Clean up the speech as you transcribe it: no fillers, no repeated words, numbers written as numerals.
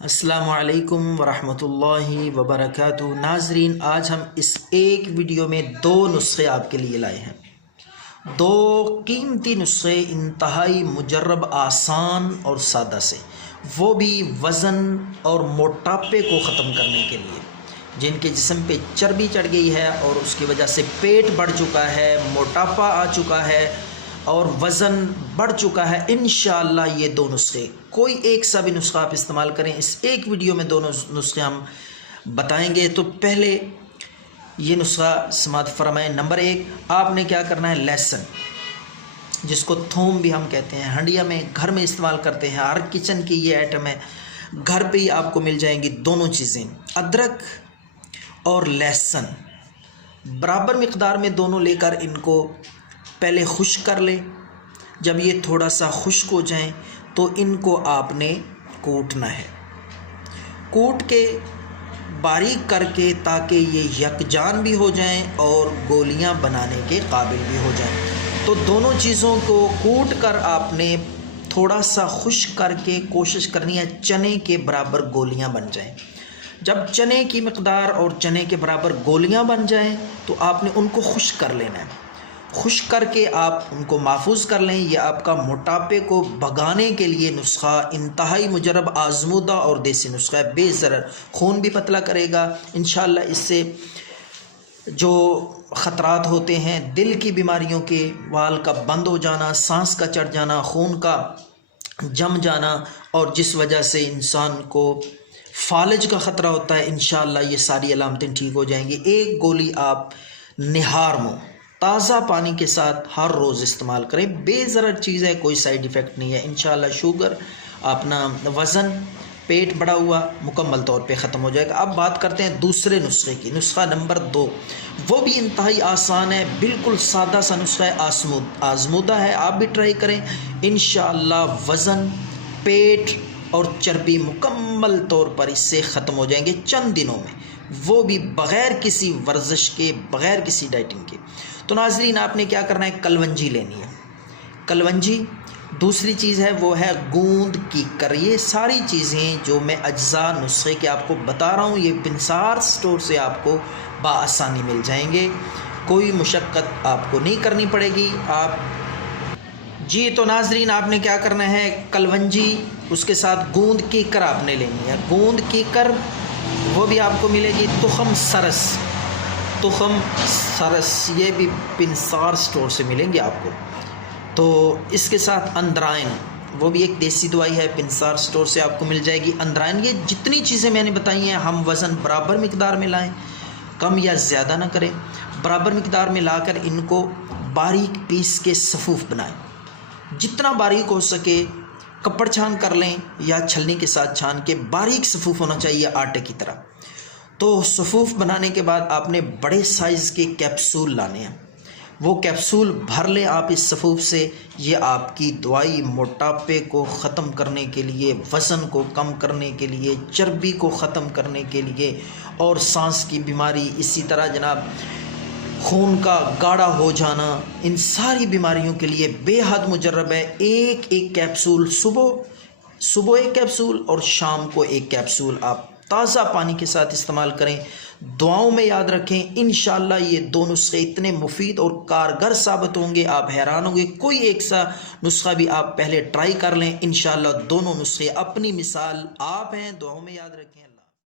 السلام علیکم ورحمۃ اللہ وبرکاتہ۔ ناظرین، آج ہم اس ایک ویڈیو میں دو نسخے آپ کے لیے لائے ہیں، دو قیمتی نسخے انتہائی مجرب، آسان اور سادہ سے، وہ بھی وزن اور موٹاپے کو ختم کرنے کے لیے۔ جن کے جسم پہ چربی چڑھ گئی ہے اور اس کی وجہ سے پیٹ بڑھ چکا ہے، موٹاپا آ چکا ہے اور وزن بڑھ چکا ہے، انشاءاللہ یہ دو نسخے، کوئی ایک سا بھی نسخہ آپ استعمال کریں، اس ایک ویڈیو میں دونوں نسخے ہم بتائیں گے۔ تو پہلے یہ نسخہ سماعت فرمائیں۔ نمبر 1، آپ نے کیا کرنا ہے، لہسن جس کو تھوم بھی ہم کہتے ہیں، ہنڈیا میں گھر میں استعمال کرتے ہیں، ہر کچن کی یہ آئٹم ہے، گھر پہ ہی آپ کو مل جائیں گی دونوں چیزیں۔ ادرک اور لہسن برابر مقدار میں دونوں لے کر ان کو پہلے خشک کر لیں۔ جب یہ تھوڑا سا خشک ہو جائیں تو ان کو آپ نے کوٹنا ہے، کوٹ کے باریک کر کے، تاکہ یہ یکجان بھی ہو جائیں اور گولیاں بنانے کے قابل بھی ہو جائیں۔ تو دونوں چیزوں کو کوٹ کر آپ نے تھوڑا سا خشک کر کے کوشش کرنی ہے چنے کے برابر گولیاں بن جائیں۔ جب چنے کی مقدار اور چنے کے برابر گولیاں بن جائیں تو آپ نے ان کو خشک کر لینا ہے، خشک کر کے آپ ان کو محفوظ کر لیں۔ یہ آپ کا موٹاپے کو بھگانے کے لیے نسخہ انتہائی مجرب، آزمودہ اور دیسی نسخہ ہے، بے ضرر، خون بھی پتلا کرے گا انشاءاللہ۔ اس سے جو خطرات ہوتے ہیں، دل کی بیماریوں کے، وال کا بند ہو جانا، سانس کا چڑھ جانا، خون کا جم جانا، اور جس وجہ سے انسان کو فالج کا خطرہ ہوتا ہے، انشاءاللہ یہ ساری علامتیں ٹھیک ہو جائیں گی۔ ایک گولی آپ نہار منہ تازہ پانی کے ساتھ ہر روز استعمال کریں، بے ضرر چیز ہے، کوئی سائیڈ ایفیکٹ نہیں ہے انشاءاللہ۔ شوگر، اپنا وزن، پیٹ بڑا ہوا مکمل طور پہ ختم ہو جائے گا۔ اب بات کرتے ہیں دوسرے نسخے کی، نسخہ نمبر 2، وہ بھی انتہائی آسان ہے، بالکل سادہ سا نسخہ ہے، آزمودہ ہے، آپ بھی ٹرائی کریں انشاءاللہ۔ وزن، پیٹ اور چربی مکمل طور پر اس سے ختم ہو جائیں گے چند دنوں میں، وہ بھی بغیر کسی ورزش کے، بغیر کسی ڈائٹنگ کے۔ تو ناظرین، آپ نے کیا کرنا ہے، کلونجی لینی ہے، کلونجی۔ دوسری چیز ہے وہ ہے گوند کیکر۔ یہ ساری چیزیں جو میں اجزاء نسخے کے آپ کو بتا رہا ہوں، یہ پنسار سٹور سے آپ کو بآسانی مل جائیں گے، کوئی مشقت آپ کو نہیں کرنی پڑے گی۔ آپ جی، تو ناظرین آپ نے کیا کرنا ہے، کلونجی، اس کے ساتھ گوند کیکر آپ نے لینی ہے۔ گوند کیکر وہ بھی آپ کو ملے گی تخم سرس، تخم سرس، یہ بھی پنسار سٹور سے ملیں گے آپ کو۔ تو اس کے ساتھ اندرائن، وہ بھی ایک دیسی دوائی ہے، پنسار سٹور سے آپ کو مل جائے گی اندرائن۔ یہ جتنی چیزیں میں نے بتائی ہیں، ہم وزن برابر مقدار میں لائیں، کم یا زیادہ نہ کریں، برابر مقدار میں لا کر ان کو باریک پیس کے صفوف بنائیں، جتنا باریک ہو سکے کپڑ چھان کر لیں یا چھلنی کے ساتھ چھان کے، باریک صفوف ہونا چاہیے آٹے کی طرح۔ تو صفوف بنانے کے بعد آپ نے بڑے سائز کے کیپسول لانے ہیں، وہ کیپسول بھر لیں آپ اس صفوف سے۔ یہ آپ کی دوائی موٹاپے کو ختم کرنے کے لیے، وزن کو کم کرنے کے لیے، چربی کو ختم کرنے کے لیے، اور سانس کی بیماری، اسی طرح جناب خون کا گاڑھا ہو جانا، ان ساری بیماریوں کے لیے بے حد مجرب ہے۔ ایک ایک کیپسول صبح ایک کیپسول اور شام کو ایک کیپسول آپ تازہ پانی کے ساتھ استعمال کریں۔ دعاؤں میں یاد رکھیں، انشاءاللہ یہ دو نسخے اتنے مفید اور کارگر ثابت ہوں گے، آپ حیران ہوں گے۔ کوئی ایک سا نسخہ بھی آپ پہلے ٹرائی کر لیں، انشاءاللہ دونوں نسخے اپنی مثال آپ ہیں، دعاؤں میں یاد رکھیں۔ اللہ